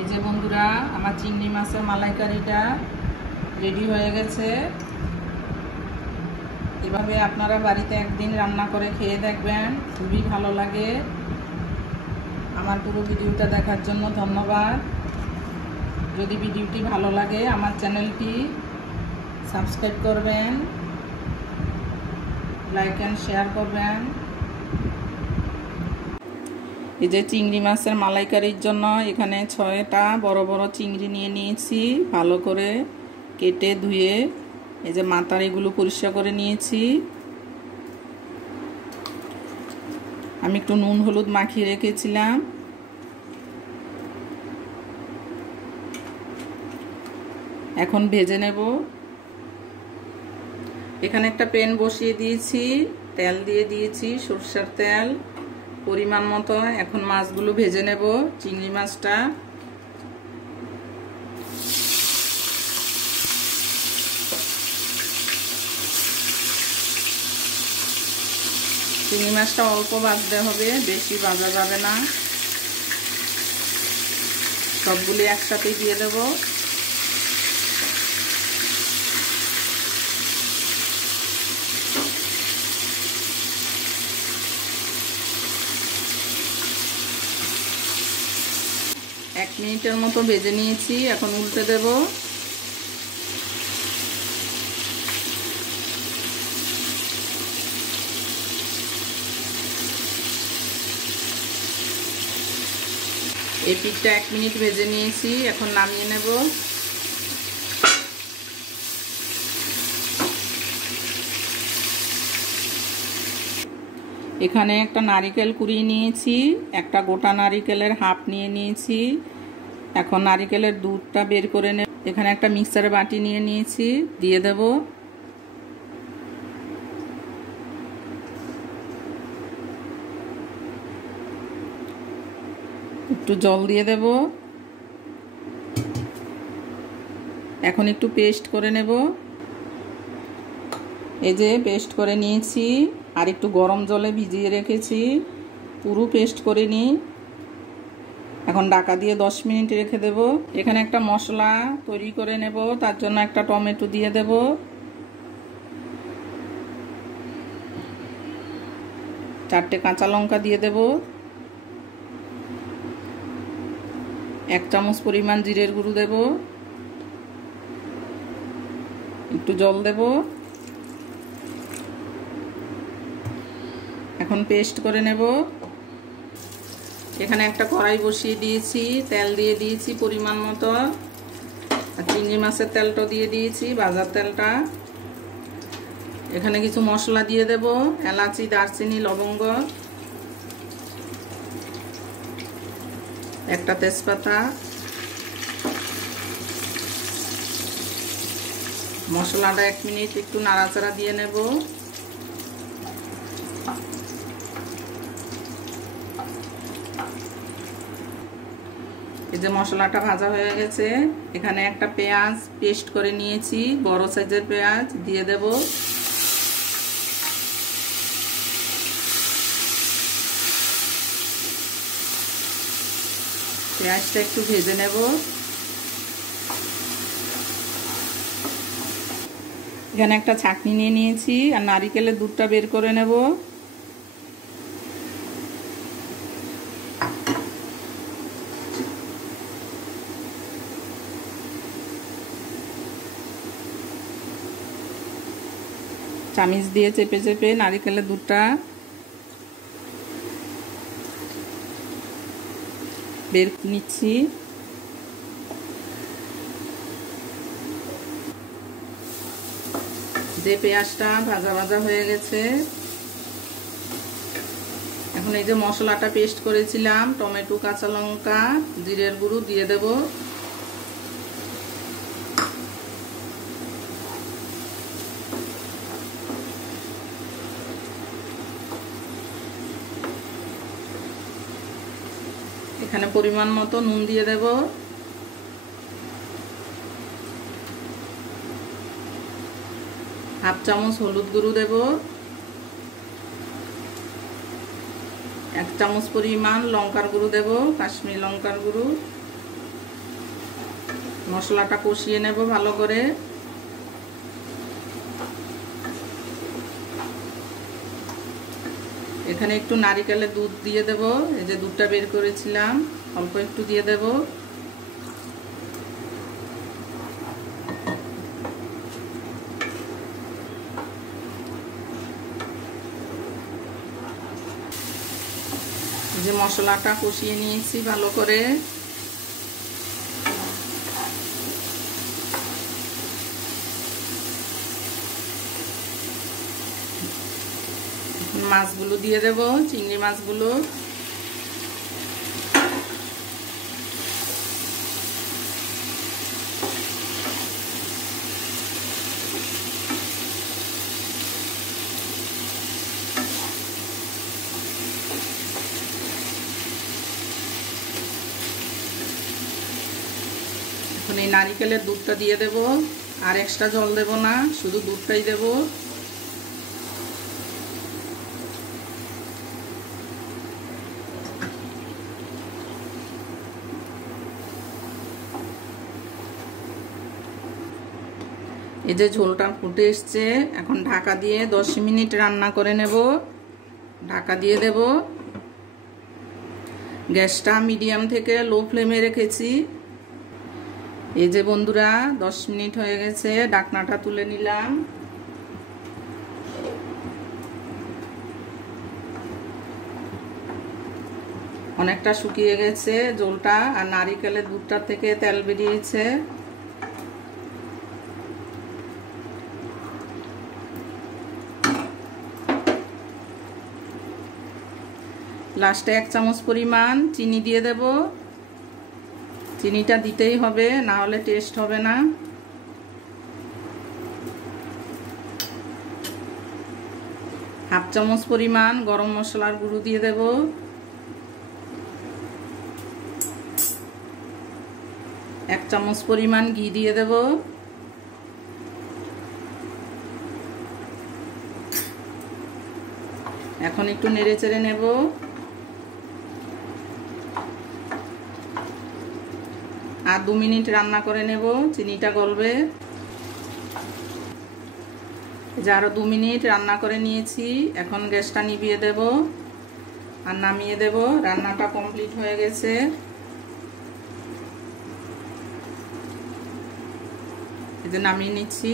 এই যে বন্ধুরা, আমার চিংড়ি মাছের মালাইকারিটা রেডি হয়ে গেছে। এভাবে আপনারা বাড়িতে একদিন রান্না করে খেয়ে দেখবেন, খুবই ভালো লাগে। আমার পুরো ভিডিওটা দেখার জন্য ধন্যবাদ। যদি ভিডিওটি ভালো লাগে আমার চ্যানেলটি সাবস্ক্রাইব করবেন, লাইক অ্যান্ড শেয়ার করবেন। এই যে চিংড়ি মাছের মালাইকারির জন্য এখানে 6টা বড় বড় চিংড়ি নিয়ে নিয়েছি, ভালো করে কেটে ধুয়ে এই যে মাথার এগুলো পরিষ্কার করে নিয়েছি। আমি একটু নুন হলুদ মাখিয়ে রেখেছিলাম। এখন ভেজে নেব। এখানে একটা প্যান বসিয়ে দিয়েছি, তেল দিয়ে দিয়েছি, সরষের তেল পরিমাণ মতো। এখন মাছগুলো ভেজে নেব। চিংড়ি মাছটা অল্প ভাজতে হবে, বেশি ভাজা যাবে না। সবগুলি একসাথে দিয়ে দেব। এক মিনিটের মতো ভেজে নিয়েছি, এখন উল্টে দেব। এই পিঠটা 1 মিনিট ভেজে নিয়েছি, এখন নামিয়ে নেব। এখানে একটা নারিকেল কুড়িয়ে নিয়েছি, একটা গোটা নারিকেলের হাফ নিয়ে নিয়েছি। এখন নারিকেলের দুধটা বের করে নেব। এখানে একটা মিক্সারের বাটি নিয়ে নিয়েছি, দিয়ে দেব। একটু জল দিয়ে দেব। এখন একটু পেস্ট করে নেব। এই যে পেস্ট করে নিয়েছি, আর একটু গরম জলে ভিজিয়ে রেখেছি, পুরো পেস্ট করে নিই। এখন ঢাকা দিয়ে 10 মিনিট রেখে দেব। এখানে একটা মশলা তৈরি করে নেব, তার জন্য একটা টমেটো দিয়ে দেব। চারটে কাঁচা লঙ্কা দিয়ে দেব। 1 চামচ পরিমাণ জিরের গুঁড়ো দেব। একটু জল দেব। এখন পেস্ট করে নেব। এখানে একটা কড়াই বসিয়ে দিয়েছি, তেল দিয়ে দিয়েছি পরিমাণ মতো, আর চিংড়ি মাছের তেলটা দিয়ে দিয়েছি, ভাজার তেলটা। এখানে কিছু মশলা দিয়ে দেব, এলাচি, দারচিনি, লবঙ্গ, একটা তেজপাতা। মশলাটা 1 মিনিট একটু নাড়াচাড়া দিয়ে নেব। এই যে মশলাটা ভাজা হয়ে গেছে। এখানে একটা পেঁয়াজ পেস্ট করে নিয়েছি, বড় সাইজের পেঁয়াজ দিয়ে দেব। পেঁয়াজটা একটু ভেজে নেব। এখানে একটা ছাঁকনি নিয়ে নিয়েছি, আর নারিকেলের দুধটা বের করে নেব। চামিচ দিয়ে চেপে চেপে নারিকেলের দুধটা বের নিচ্ছি। যে পেঁয়াজটা ভাজা ভাজা হয়ে গেছে, এখন এই যে মশলাটা পেস্ট করেছিলাম, টমেটো, কাঁচা লঙ্কা, জিরের গুঁড়ো দিয়ে দেব। এখানে পরিমাণ মতো নুন দিয়ে দেব। হাফ চামচ হলুদ গুঁড়ো দেব। 1 চামচ পরিমাণ লঙ্কার গুঁড়ো দেব, কাশ্মীরি লঙ্কার গুঁড়ো। মশলাটা কষিয়ে নেব ভালো করে। এখানে একটু নারিকেলের দুধ দিয়ে দেব, এই যে দুধটা বের করেছিলাম অল্প একটু দিয়ে দেব। এই যে মশলাটা কষিয়ে নিয়েছি ভালো করে। মাছগুলো দিয়ে দেব, চিংড়ি মাছগুলো। এখন এই নারিকেলের দুধটা দিয়ে দেব, আর এক্সট্রা জল দেব না, শুধু দুধটাই দেব। এই যে ঝোলটা ফুটে এসছে, এখন ঢাকা দিয়ে 10 মিনিট রান্না করে নেব। ঢাকা দিয়ে দেব। গ্যাসটা মিডিয়াম থেকে লো ফ্লেমে রেখেছি। এই যে বন্ধুরা 10 মিনিট হয়ে গেছে, ঢাকনাটা তুলে নিলাম। অনেকটা শুকিয়ে গেছে ঝোলটা, আর নারিকেলের দুধটা থেকে তেল বেরিয়েছে। লাস্টে 1 চামচ পরিমাণ চিনি দিয়ে দেব। চিনিটা দিতেই হবে, না হলে টেস্ট হবে না। হাফ চামচ পরিমাণ গরম মশলার গুঁড়ো দিয়ে দেব। 1 চামচ পরিমাণ ঘি দিয়ে দেব। এখন একটু নেড়ে চেড়ে নেব। আর 2 মিনিট রান্না করে নেব, চিনিটা গলবে। যে আরো 2 মিনিট রান্না করে নিয়েছি, এখন গ্যাসটা নিভিয়ে দেব আর নামিয়ে দেব। রান্নাটা কমপ্লিট হয়ে গেছে। এই যে নামিয়ে নিচ্ছি।